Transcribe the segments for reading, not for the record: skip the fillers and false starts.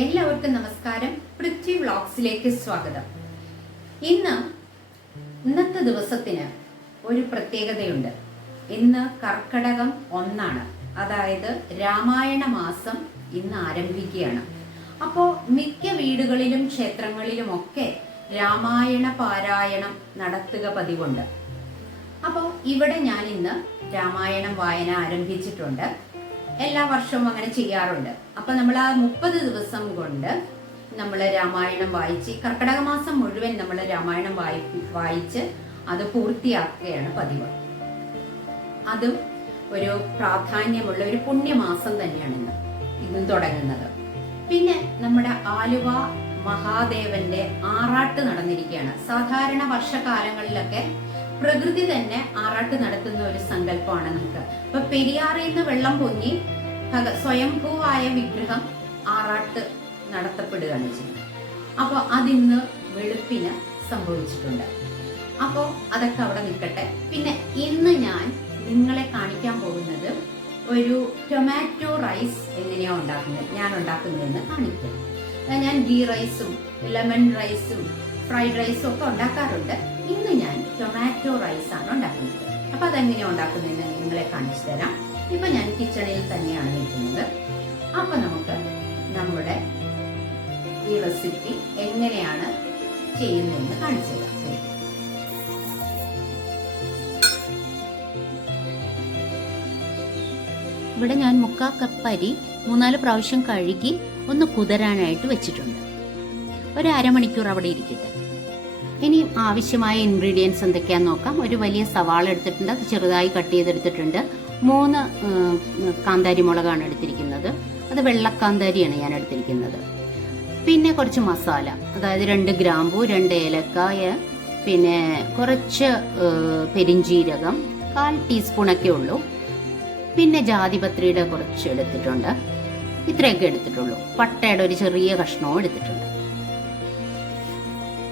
എല്ലാവർക്കും നമസ്കാരം. പൃഥ്വി വ്ളോഗ്സിലേക്ക് സ്വാഗതം. ഇന്നത്തെ ദിവസത്തിന് ഒരു പ്രത്യേകതയുണ്ട്. ഇന്ന് കർക്കടകം 1, അതായത് രാമായണ മാസം ഇന്ന് ആരംഭിക്കുകയാണ്. അപ്പോൾ മിക്ക വീടുകളിലും ക്ഷേത്രങ്ങളിലുമൊക്കെ രാമായണ പാരായണം നടത്തുക പതിവുണ്ട്. അപ്പോൾ ഇവിടെ ഞാൻ ഇന്ന് രാമായണം വായന ആരംഭിച്ചിട്ടുണ്ട്. എല്ലാ വർഷവും അങ്ങനെ ചെയ്യാറുണ്ട്. അപ്പൊ നമ്മൾ ആ 30 ദിവസം കൊണ്ട് നമ്മൾ രാമായണം വായിച്ച്, കർക്കടക മാസം മുഴുവൻ നമ്മൾ രാമായണം വായിച്ച് അത് പൂർത്തിയാക്കുകയാണ് പതിവ്. അതും ഒരു പ്രാധാന്യമുള്ള ഒരു പുണ്യമാസം തന്നെയാണ് ഇന്ന് തുടങ്ങുന്നത്. പിന്നെ നമ്മുടെ ആലുവ മഹാദേവന്റെ ആറാട്ട് നടന്നിരിക്കുകയാണ്. സാധാരണ വർഷകാലങ്ങളിലൊക്കെ പ്രകൃതി തന്നെ ആറാട്ട് നടത്തുന്ന ഒരു സങ്കല്പമാണ് നമുക്ക്. ഇപ്പൊ പെരിയാറിൽ നിന്ന് വെള്ളം പൊങ്ങി സ്വയംഭൂവായ വിഗ്രഹം ആറാട്ട് നടത്തപ്പെടുകയാണ് ചെയ്യുന്നത്. അപ്പോൾ അതിന്ന് വെളുപ്പിന് സംഭവിച്ചിട്ടുണ്ട്. അപ്പോൾ അതൊക്കെ അവിടെ നിൽക്കട്ടെ. പിന്നെ ഇന്ന് ഞാൻ നിങ്ങളെ കാണിക്കാൻ പോകുന്നത് ഒരു ടൊമാറ്റോ റൈസ് എങ്ങനെയാ ഉണ്ടാക്കുന്നത്, ഞാൻ ഉണ്ടാക്കുന്നതെന്ന് കാണിക്കും. ഞാൻ ഗീ റൈസും ലെമൺ റൈസും ഫ്രൈഡ് റൈസും ഒക്കെ ഉണ്ടാക്കാറുണ്ട്. ഇന്ന് ഞാൻ ടൊമാറ്റോ റൈസ് ആണ് ഉണ്ടാക്കുന്നത്. അപ്പൊ അതെങ്ങനെയാ ഉണ്ടാക്കുന്നതെന്ന് നിങ്ങളെ കാണിച്ചു തരാം. ഇപ്പൊ ഞാൻ കിച്ചണിൽ തന്നെയാണ് നിൽക്കുന്നത്. അപ്പൊ നമുക്ക് നമ്മുടെ ഈ റെസിപ്പി എങ്ങനെയാണ് ചെയ്യുന്നതെന്ന് കാണിച്ചു തരാം. ഇവിടെ ഞാൻ 3/4 കപ്പ് അരി 3-4 പ്രാവശ്യം കഴുകി ഒന്ന് കുതിരാനായിട്ട് വെച്ചിട്ടുണ്ട്. ഒരു അരമണിക്കൂർ അവിടെ ഇരിക്കട്ടെ. ഇനി ആവശ്യമായ ഇൻഗ്രീഡിയൻസ് എന്തൊക്കെയാന്ന് നോക്കാം. ഒരു വലിയ സവാള എടുത്തിട്ടുണ്ട്, അത് ചെറുതായി കട്ട് ചെയ്തെടുത്തിട്ടുണ്ട്. 3 കാന്താരി മുളകാണ് എടുത്തിരിക്കുന്നത്, അത് വെള്ളക്കാന്താരിയാണ് ഞാൻ എടുത്തിരിക്കുന്നത്. പിന്നെ കുറച്ച് മസാല, അതായത് 2 ഗ്രാമ്പൂ, 2 ഏലക്കായ, പിന്നെ കുറച്ച് പെരിഞ്ജീരകം, 1/4 ടീസ്പൂണൊക്കെ ഉള്ളൂ. പിന്നെ ജാതിപത്രിയുടെ കുറച്ച് എടുത്തിട്ടുണ്ട്. ഇത്രയൊക്കെ എടുത്തിട്ടുള്ളൂ. പട്ടയുടെ ഒരു ചെറിയ കഷ്ണവും എടുത്തിട്ടുണ്ട്.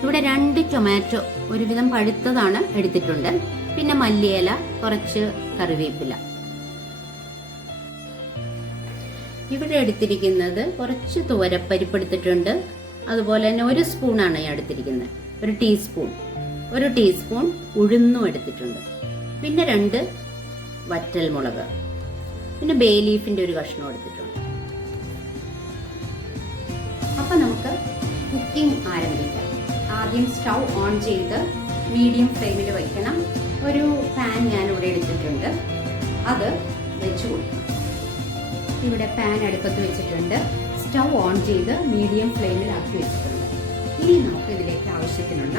ഇവിടെ 2 ടൊമാറ്റോ ഒരുവിധം പഴുത്തതാണ് എടുത്തിട്ടുണ്ട്. പിന്നെ മല്ലിയില, കുറച്ച് കറിവേപ്പില. ഇവിടെ എടുത്തിരിക്കുന്നത് കുറച്ച് തുവരപ്പരിപ്പ് എടുത്തിട്ടുണ്ട്. അതുപോലെ തന്നെ 1 സ്പൂണാണ് ഞാൻ എടുത്തിരിക്കുന്നത്, 1 ടീസ്പൂൺ ഉഴുന്നും എടുത്തിട്ടുണ്ട്. പിന്നെ 2 വറ്റൽ മുളക്, പിന്നെ ബേ ലീഫിന്റെ ഒരു കഷ്ണം എടുത്തിട്ടുണ്ട്. അപ്പൊ നമുക്ക് കുക്കിംഗ് ആരംഭിക്കാം. ആദ്യം സ്റ്റൗ ഓൺ ചെയ്ത് മീഡിയം ഫ്ലെയിമിൽ വയ്ക്കണം. ഒരു പാൻ ഞാൻ ഇവിടെ എടുത്തിട്ടുണ്ട്, അത് വെച്ച് കൊടുക്കണം. ഇവിടെ പാൻ അടുപ്പത്ത് വെച്ചിട്ടുണ്ട്. സ്റ്റൗ ഓൺ ചെയ്ത് മീഡിയം ഫ്ലെയിമിൽ ആക്കി വെച്ചിട്ടുണ്ട്. ഇനി നമുക്ക് ഇതിലേക്ക് ആവശ്യത്തിനുള്ള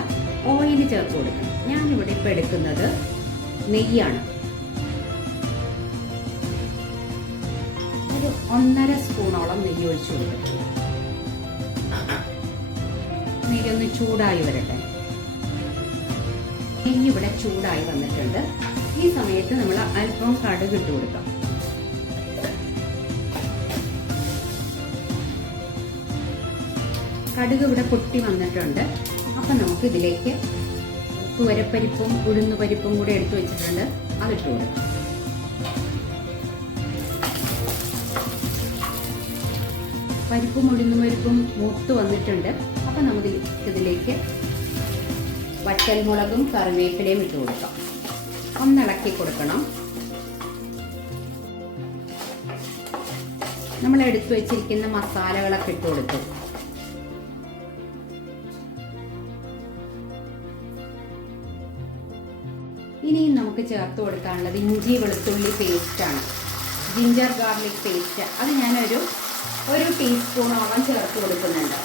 ഓയിൽ ചേർത്ത് കൊടുക്കണം. ഞാനിവിടെ ഇപ്പം എടുക്കുന്നത് നെയ്യാണ്. ഒരു 1.5 സ്പൂണോളം നെയ്യ് ഒഴിച്ചു കൊടുത്തിട്ടുണ്ട്. നെയ്യൊന്ന് ചൂടായി വരട്ടെ. നെയ്യ് ഇവിടെ ചൂടായി വന്നിട്ടുണ്ട്. ഈ സമയത്ത് നമ്മൾ അല്പം കടുക് ഇട്ട് കൊടുക്കാം. കടുക് ഇവിടെ പൊട്ടി വന്നിട്ടുണ്ട്. അപ്പൊ നമുക്ക് ഇതിലേക്ക് തുവരപ്പരിപ്പും ഉഴുന്നുപരിപ്പും കൂടെ എടുത്തു വെച്ചിട്ടുണ്ട്, അതിട്ട് കൊടുക്കാം. പരിപ്പും ഉഴുന്നുപരിപ്പും മൂത്ത് വന്നിട്ടുണ്ട്. അപ്പൊ നമുക്ക് ഇതിലേക്ക് വറ്റൽമുളകും കറിവേപ്പിലയും ഇട്ട് കൊടുക്കാം. ഒന്നിളക്കി കൊടുക്കണം. നമ്മൾ എടുത്തു വെച്ചിരിക്കുന്ന മസാലകളൊക്കെ ഇട്ട് കൊടുത്തു. ഇനിയും നമുക്ക് ചേർത്ത് കൊടുക്കാനുള്ളത് ഇഞ്ചി വെളുത്തുള്ളി പേസ്റ്റാണ്, ജിഞ്ചർ ഗാർലിക് പേസ്റ്റ്. അത് ഞാനൊരു 1 ടീസ്പൂണോളം ചേർത്ത് കൊടുക്കുന്നുണ്ട്.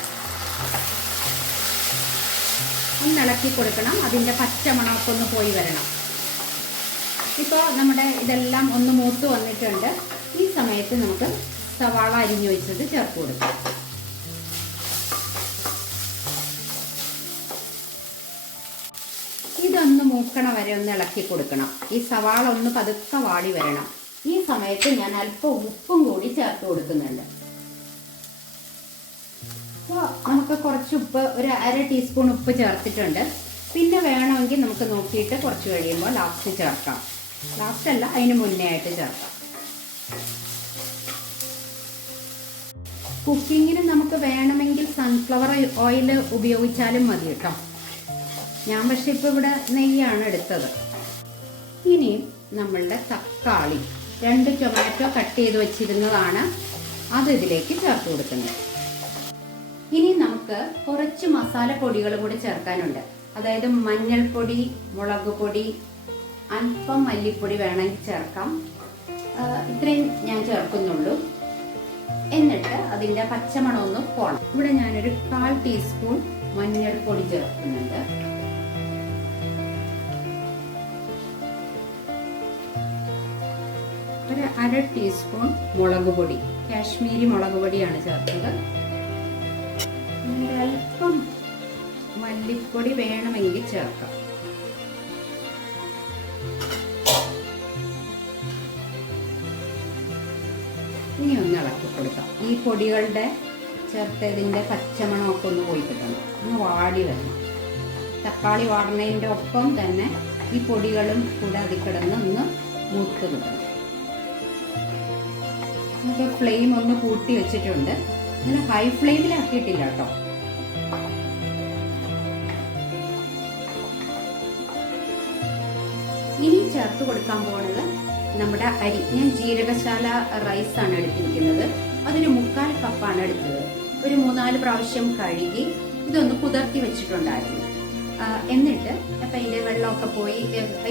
ഒന്നിളക്കി കൊടുക്കണം. അതിൻ്റെ പച്ചമണമൊക്കെ ഒന്ന് പോയി വരണം. ഇപ്പോൾ നമ്മുടെ ഇതെല്ലാം ഒന്ന് മൂത്ത് വന്നിട്ടുണ്ട്. ഈ സമയത്ത് നമുക്ക് സവാള അരിഞ്ഞു വെച്ചത് ചേർത്ത് കൊടുക്കാം. ഇതൊന്ന് മൂക്കണ വരെ ഒന്ന് ഇളക്കി കൊടുക്കണം. ഈ സവാള ഒന്ന് പതുക്കെ വാടി വരണം. ഈ സമയത്ത് ഞാൻ അല്പം ഉപ്പും കൂടി ചേർത്ത് കൊടുക്കുന്നുണ്ട്. നമുക്ക് കുറച്ച് ഉപ്പ്, ഒരു 1/2 ടീസ്പൂൺ ഉപ്പ് ചേർത്തിട്ടുണ്ട്. പിന്നെ വേണമെങ്കിൽ നമുക്ക് നോക്കിയിട്ട് കുറച്ച് കഴിയുമ്പോൾ ലാസ്റ്റ് ചേർക്കാം. ലാസ്റ്റ് അല്ല, അതിന് മുന്നേ ആയിട്ട് ചേർക്കാം. കുക്കിങ്ങിന് നമുക്ക് വേണമെങ്കിൽ സൺഫ്ലവർ ഓയിൽ ഉപയോഗിച്ചാലും മതി കേട്ടോ. ഞാൻ പക്ഷെ ഇപ്പോൾ ഇവിടെ നെയ്യാണ് എടുത്തത്. ഇനി നമ്മളുടെ തക്കാളി 2 ടൊമാറ്റോ കട്ട് ചെയ്ത് വെച്ചിരുന്നതാണ്, അത് ഇതിലേക്ക് ചേർത്ത് കൊടുക്കുന്നത്. ഇനി നമുക്ക് കുറച്ച് മസാലപ്പൊടികളും കൂടി ചേർക്കാനുണ്ട്. അതായത് മഞ്ഞൾപ്പൊടി, മുളക് പൊടി, അല്പം മല്ലിപ്പൊടി വേണമെങ്കിൽ ചേർക്കാം. ഇത്രയും ഞാൻ ചേർക്കുന്നുള്ളൂ. എന്നിട്ട് അതിൻ്റെ പച്ചമണം ഒന്ന് പോണം. ഇവിടെ ഞാനൊരു 1/4 ടീസ്പൂൺ മഞ്ഞൾപ്പൊടി ചേർക്കുന്നുണ്ട്. ഒരു 1/2 ടീസ്പൂൺ മുളക് പൊടി, കാശ്മീരി മുളക് പൊടിയാണ് ചേർത്തത്. അല്പം മല്ലിപ്പൊടി വേണമെങ്കിൽ ചേർക്കാം. ഇനി ഒന്ന് ഇളക്കി കൊടുക്കാം. ഈ പൊടികളുടെ ചേർത്തതിൻ്റെ പച്ചമണമൊക്കെ ഒന്ന് പോയി കിട്ടണം, ഒന്ന് വാടി വരണം. തക്കാളി വാടുന്നതിൻ്റെ ഒപ്പം തന്നെ ഈ പൊടികളും കൂടെ അതിൽ കിടന്ന് ഒന്ന് മൂത്ത് കിട്ടണം. നമുക്ക് ഫ്ലെയിം ഒന്ന് കൂട്ടി വെച്ചിട്ടുണ്ട്. ഇങ്ങനെ ഹൈ ഫ്ലെയിമിലാക്കിയിട്ടില്ല കേട്ടോ. ഇനി ചേർത്ത് കൊടുക്കാൻ പോകുന്നത് നമ്മുടെ അരി. ഞാൻ ജീരകശാല റൈസാണ് എടുത്തിരിക്കുന്നത്. അതൊരു 1/4 കപ്പാണ് എടുത്തത്. ഒരു 3-4 പ്രാവശ്യം കഴുകി ഇതൊന്ന് കുതിർത്തി വെച്ചിട്ടുണ്ടായിരുന്നു. എന്നിട്ട് അപ്പം അതിൻ്റെ വെള്ളമൊക്കെ പോയി,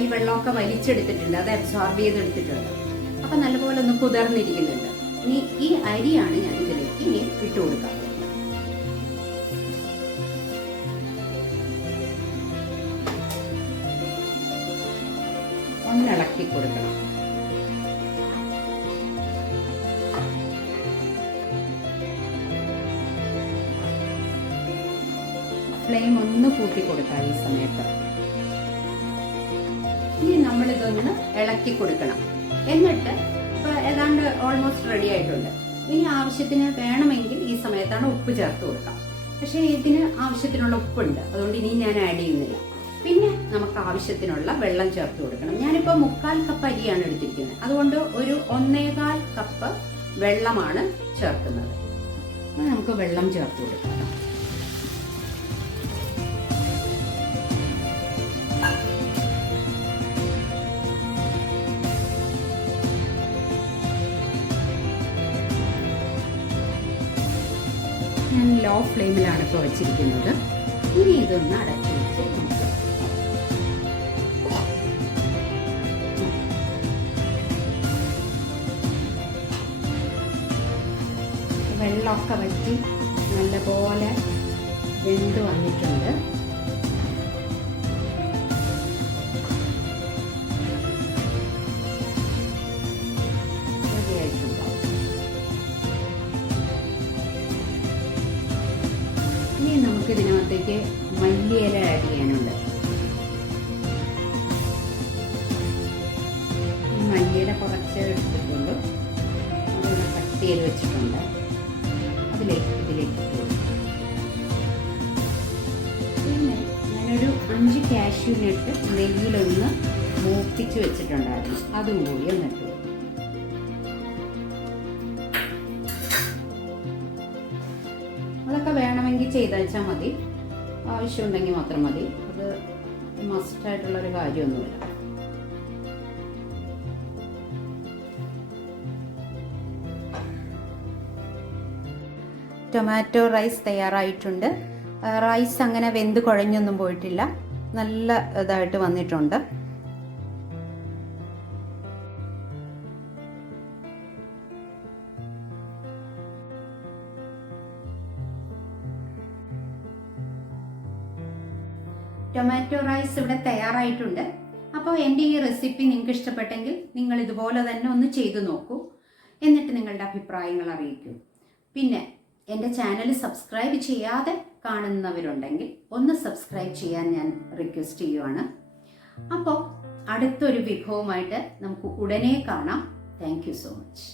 ഈ വെള്ളമൊക്കെ വലിച്ചെടുത്തിട്ടുണ്ട്, അത് അബ്സോർബ് ചെയ്തെടുത്തിട്ടുണ്ട്. അപ്പം നല്ലപോലെ ഒന്ന് കുതിർന്നിരിക്കുന്നുണ്ട്. ഇനി ഈ അരിയാണ് ഞാൻ ഇതിലേക്ക് ഇനി ഇട്ട് കൊടുക്കാം. ഒന്ന് ഇളക്കി കൊടുക്കണം. ഫ്ലെയിം ഒന്ന് കൂട്ടി കൊടുക്കാം ഈ സമയത്ത്. ഇനി നമ്മളിതൊന്ന് ഇളക്കി കൊടുക്കണം. എന്നിട്ട് ഇപ്പൊ ഏതാണ്ട് ഓൾമോസ്റ്റ് റെഡി ആയിട്ടുണ്ട്. ഇനി ആവശ്യത്തിന് വേണമെങ്കിൽ ഈ സമയത്താണ് ഉപ്പ് ചേർത്ത് കൊടുക്കാം. പക്ഷെ ഇതിന് ആവശ്യത്തിനുള്ള ഉപ്പുണ്ട്, അതുകൊണ്ട് ഇനി ഞാൻ ആഡ് ചെയ്യുന്നില്ല. പിന്നെ നമുക്ക് ആവശ്യത്തിനുള്ള വെള്ളം ചേർത്ത് കൊടുക്കണം. ഞാനിപ്പോൾ 1/4 കപ്പ് അരിയാണ് എടുത്തിരിക്കുന്നത്, അതുകൊണ്ട് ഒരു 1.25 കപ്പ് വെള്ളമാണ് ചേർക്കുന്നത്. നമുക്ക് വെള്ളം ചേർത്ത് കൊടുക്കാം. ഞാൻ ലോ ഫ്ലെയിമിലാണ് ഇപ്പോൾ വെച്ചിരിക്കുന്നത്. ഇനി ഇതൊന്ന് അടച്ചു വെച്ച് നമുക്ക് വെള്ളമൊക്കെ വറ്റി നല്ലപോലെ വെന്ത് വന്നിട്ടുണ്ട്. ഇനി നമുക്ക് ഇതിനകത്തേക്ക് മല്ലിയില ആഡ് ചെയ്യാനുണ്ട്. മല്ലിയില കുറച്ച് എടുത്തിട്ടുള്ളൂ, അതുകൊണ്ട് കട്ട് ചെയ്ത് വെച്ചിട്ടുണ്ട്. ഇതിലേക്ക് പിന്നെ ഞാനൊരു 5 കാഷ്യൂ നട്ട് നെയ്യിലൊന്ന് മൂപ്പിച്ച് വെച്ചിട്ടുണ്ടായിരുന്നു, അതും കൂടി ഒന്നിട്ടു. അതൊക്കെ വേണമെങ്കിൽ ചെയ്തയച്ചാൽ മതി, ആവശ്യമുണ്ടെങ്കിൽ മാത്രം മതി. അത് മസ്റ്റായിട്ടുള്ളൊരു കാര്യമൊന്നുമില്ല. ടൊമാറ്റോ റൈസ് തയ്യാറായിട്ടുണ്ട്. റൈസ് അങ്ങനെ വെന്ത് കുഴഞ്ഞൊന്നും പോയിട്ടില്ല, നല്ല ഇതായിട്ട് വന്നിട്ടുണ്ട്. ടൊമാറ്റോ റൈസ് ഇവിടെ തയ്യാറായിട്ടുണ്ട്. അപ്പോൾ എൻ്റെ ഈ റെസിപ്പി നിങ്ങൾക്ക് ഇഷ്ടപ്പെട്ടെങ്കിൽ നിങ്ങൾ ഇതുപോലെ തന്നെ ഒന്ന് ചെയ്തു നോക്കൂ. എന്നിട്ട് നിങ്ങളുടെ അഭിപ്രായങ്ങൾ അറിയിക്കൂ. പിന്നെ എൻ്റെ ചാനൽ സബ്സ്ക്രൈബ് ചെയ്യാതെ കാണുന്നവരുണ്ടെങ്കിൽ ഒന്ന് സബ്സ്ക്രൈബ് ചെയ്യാൻ ഞാൻ റിക്വസ്റ്റ് ചെയ്യുവാണ്. അപ്പോൾ അടുത്തൊരു വിഭവമായിട്ട് നമുക്ക് ഉടനെ കാണാം. Thank you so much.